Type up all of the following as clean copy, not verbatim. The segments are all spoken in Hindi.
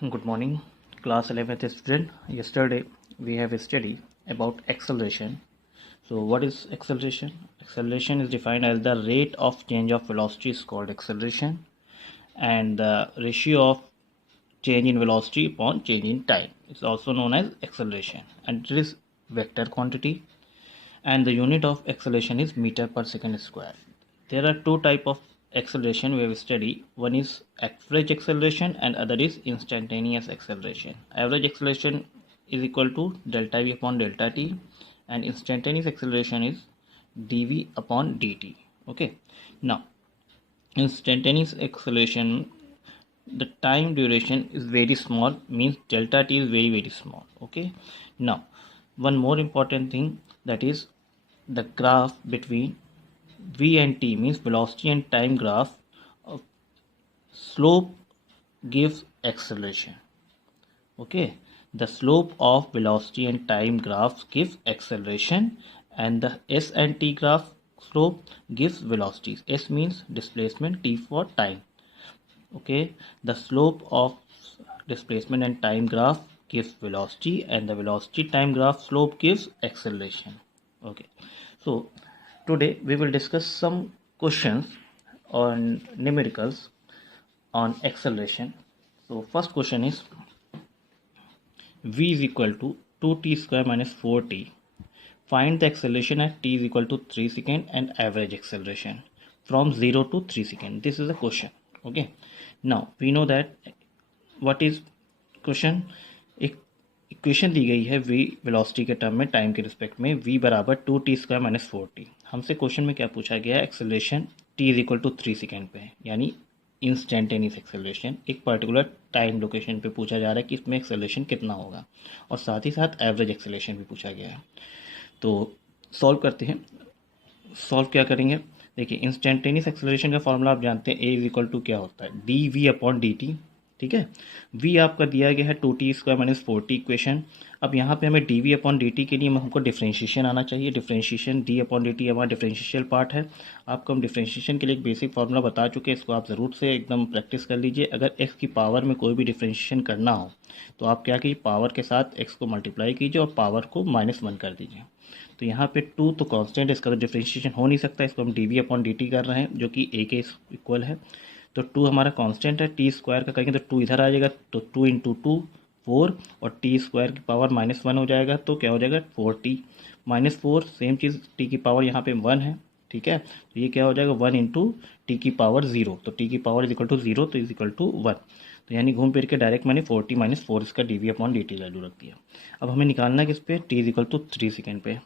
Good morning, class 11th student. Yesterday we have studied about acceleration. So what is acceleration? Acceleration is defined as the rate of change of velocity is called acceleration, and the ratio of change in velocity upon change in time is also known as acceleration, and it is vector quantity, and the unit of acceleration is meter per second square. There are two type of acceleration we have studied. One is average acceleration and other is instantaneous acceleration. Average acceleration is equal to delta v upon delta t, and instantaneous acceleration is dv upon dt. Okay, now instantaneous acceleration, the time duration is very small, means delta t is very small. Okay, now one more important thing, that is the graph between v and t, means velocity and time graph of slope gives acceleration. Okay, the slope of velocity and time graphs gives acceleration, and the s and t graph slope gives velocities. S means displacement, t for time. Okay, the slope of displacement and time graph gives velocity, and the velocity time graph slope gives acceleration. Okay, so today we will discuss some questions on numericals on acceleration. So first question is v is equal to 2t square minus 4t. Find the acceleration at t is equal to 3 second and average acceleration from 0 to 3 second. This is a question. Okay, now we know that what is question, एक इक्वेशन दी गई है v वेलोसिटी के टर्म में टाइम के रिस्पेक्ट में, v बराबर 2t स्क्वायर माइनस 4t. हमसे क्वेश्चन में क्या पूछा गया है, acceleration t is equal to 3 second पे है, यानी इंस्टेंटेनियस एक्सेलरेशन. एक पर्टिकुलर टाइम लोकेशन पे पूछा जा रहा है कि इसमें एक्सेलरेशन कितना होगा, और साथ ही साथ एवरेज एक्सेलरेशन भी पूछा गया है. तो सॉल्व करते हैं. सॉल्व क्या करेंगे, देखिए इंस्टेंटेनियस एक्सेलरेशन का फॉर्मूला आप जानते हैं, a इज इक्वल टू क्या होता है, d v upon d t. ठीक है, v आपका दिया गया है 2t square minus 4t equation. अब यहाँ पे हमें dv अपॉन dt के लिए हमको डिफ्रेंशिएशन आना चाहिए. डिफ्रेंशिएशन d अपॉन dt हमारा डिफ्रेंशियल पार्ट है. आपको हम डिफ्रेंशिएशन के लिए एक बेसिक फार्मूला बता चुके हैं, इसको आप ज़रूर से एकदम प्रैक्टिस कर लीजिए. अगर x की पावर में कोई भी डिफ्रेंशिएशन करना हो तो आप क्या कीजिए, पावर के साथ x को मल्टीप्लाई कीजिए और पावर को -1 कर दीजिए. तो यहाँ पे 2 तो कांस्टेंट, इसका तो डिफ्रेंशिएशन हो नहीं सकता. इसको हम dv अपॉन dt कर रहे हैं जो कि a के इक्वल है. तो 2 हमारा कांस्टेंट है, टी स्क्वायर का करेंगे तो 2 इधर आ जाएगा, तो 2 इंटू 2 4, और टी स्क्वायर की पावर -1 हो जाएगा, तो क्या हो जाएगा 4t -4. सेम चीज़ टी की पावर यहाँ पे 1 है. ठीक है, तो ये क्या हो जाएगा 1 इंटू टी की पावर 0, तो टी की पावर इज इक्वल टू 0, तो इज इक्वल टू 1. तो यानी घूम फिर के डायरेक्ट मैंने 4t -4 इसका डी अपॉन डी वैल्यू रख दिया. अब हमें निकालना है किस पे, t is equal to 3 second पे.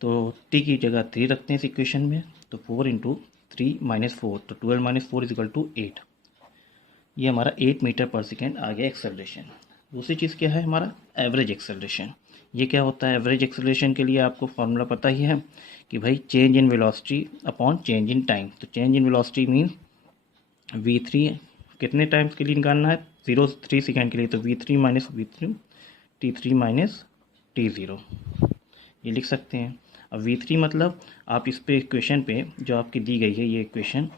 तो टी की जगह 3 रखते हैं इस इक्वेशन में, तो 4 इंटू 3 -4, तो 12 - 4 इज इक्वल टू 8. ये हमारा 8 मीटर पर सेकेंड आ गया एक्सेलरेशन. दूसरी चीज़ क्या है, हमारा एवरेज एक्सेलरेशन. ये क्या होता है, एवरेज एक्सेलरेशन के लिए आपको फार्मूला पता ही है कि भाई change in velocity upon change in time. तो change in velocity means v3 कितने टाइम्स के लिए निकालना है, 0 से 3 सेकेंड के लिए, तो v3 minus v3 t3 minus t0 ये लिख सकते हैं. अब v3 मतलब आप इस पे इक्वेशन पे जो आपकी दी गई है ये इक्वेशन,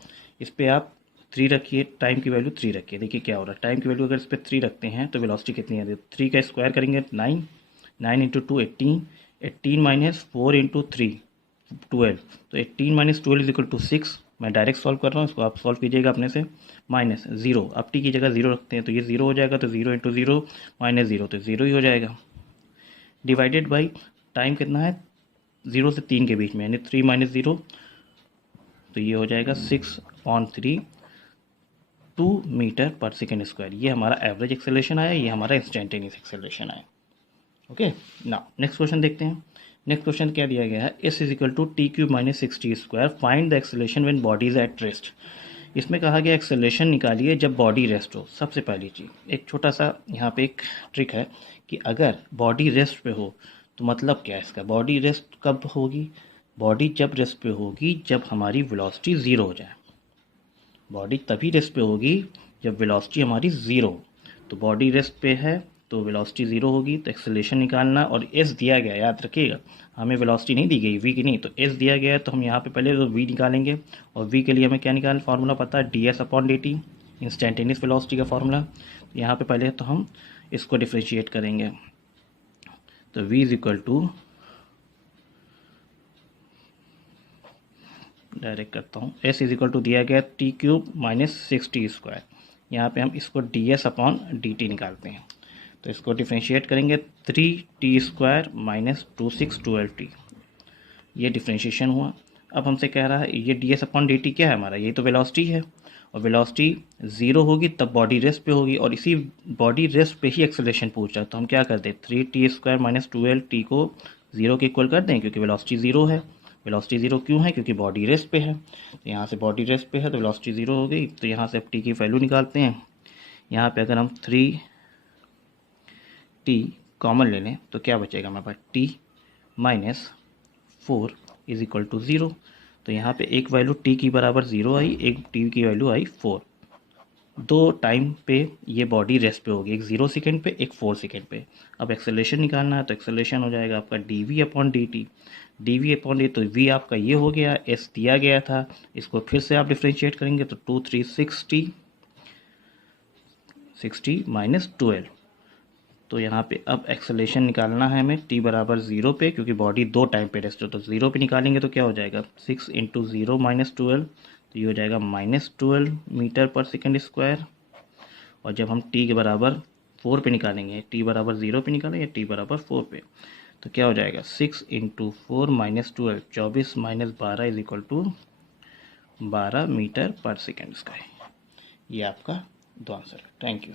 इस पे आप 3 रखिए, टाइम की वैल्यू 3 रखिए. देखिए क्या हो रहा है, टाइम की वैल्यू अगर इस पे 3 रखते हैं तो वेलोसिटी कितनी आती है, 3 का स्क्वायर करेंगे 9, 9 इंटू 2 18, 18 माइनस 4 इंटू 3 12, तो 18 माइनस 12 इज इक्वल टू 6. मैं डायरेक्ट सॉल्व कर रहा हूँ, इसको आप सॉल्व कीजिएगा अपने से. माइनस 0, अब टी की जगह 0 रखते हैं तो ये 0 हो जाएगा, तो 0 इंटू 0 माइनस 0, तो 0 ही हो जाएगा. डिवाइडेड बाई टाइम कितना है, 0 से 3 के बीच में, यानी 3 माइनस 0, तो ये हो जाएगा 6/3 2 मीटर पर सेकेंड स्क्वायर. ये हमारा एवरेज एक्सेलरेशन आया, ये हमारा इंस्टेंटेनियस एक्सेलरेशन आया. ओके, नाउ नेक्स्ट क्वेश्चन देखते हैं. नेक्स्ट क्वेश्चन क्या दिया गया है, s is equal to t cube minus 6t square, find the acceleration when body is at rest. इसमें कहा गया एक्सेलरेशन निकालिए जब बॉडी रेस्ट हो. सबसे पहली चीज़, एक छोटा सा यहाँ पे एक ट्रिक है कि अगर बॉडी रेस्ट पे हो तो मतलब क्या है इसका, बॉडी रेस्ट कब होगी, बॉडी जब रेस्ट पे होगी जब हमारी वेलोसिटी 0 हो जाए. बॉडी तभी रेस्ट पे होगी जब वेलोसिटी हमारी 0 हो. तो बॉडी रेस्ट पे है तो वेलोसिटी 0 होगी, तो एक्सेलरेशन निकालना, और एस दिया गया, याद रखिएगा हमें वेलोसिटी नहीं दी गई, वी की नहीं, तो एस दिया गया है, तो हम यहाँ पे पहले तो वी निकालेंगे, और वी के लिए हमें क्या निकालना, फार्मूला पता है D S upon d T. Instantaneous velocity का फॉर्मूला। यहाँ पे पहले तो हम इसको डिफ्रेंशिएट करेंगे, तो v is equal to, direct करता हूँ, s इज इक्वल टू दिया गया T cube minus 6t square. यहाँ पे हम इसको ds अपॉन dt निकालते हैं, तो इसको डिफ्रेंशिएट करेंगे 3t स्क्वायर माइनस 2612t, ये डिफ्रेंशिएशन हुआ। अब हमसे कह रहा है ये ds अपॉन dt क्या है हमारा, ये तो वेलोसिटी है, और वेलोसिटी ज़ीरो होगी तब बॉडी रेस्ट पे होगी, और इसी बॉडी रेस्ट पे ही एक्सेलरेशन पूछ रहा है, तो हम क्या कर दें 3t स्क्वायर माइनस 12t को ज़ीरो के इक्वल कर दें, क्योंकि वेलोसिटी ज़ीरो है। वेलोसिटी ज़ीरो क्यों है, क्योंकि बॉडी रेस्ट पे है, तो यहाँ से बॉडी रेस्ट पे है तो वेलोसिटी ज़ीरो हो गई। तो यहाँ से अब t की वैल्यू निकालते हैं। यहाँ पे अगर हम 3t कॉमन ले लें तो क्या बचेगा हमारे पास, t minus 4 is equal to 0। तो यहाँ पे एक वैल्यू t की बराबर 0 आई, एक t की वैल्यू आई 4। दो टाइम पे ये बॉडी रेस्ट पे होगी, एक 0 सेकेंड पे, एक 4 सेकेंड पे। अब एक्सेलरेशन निकालना है, तो एक्सेलरेशन हो जाएगा आपका dv upon dt। dv upon dt, तो v आपका ये हो गया, s दिया गया था, इसको फिर से आप डिफ्रेंशिएट करेंगे तो 2 3 60 माइनस 12। तो यहाँ पे अब एक्सेलरेशन निकालना है हमें t बराबर 0 पे, क्योंकि बॉडी दो टाइम पे रेस्ट हो, तो 0 पे निकालेंगे तो क्या हो जाएगा 6 इंटू 0 माइनस 12, तो ये हो जाएगा minus 12 metre per second square. और जब हम t के बराबर 4 पे निकालेंगे, t बराबर 0 पे निकालेंगे, t बराबर 4 पे, तो क्या हो जाएगा 6 into 4 minus 12, 24 minus 12 is equal to 12 metre per second square. ये आपका दो आंसर है। Thank you.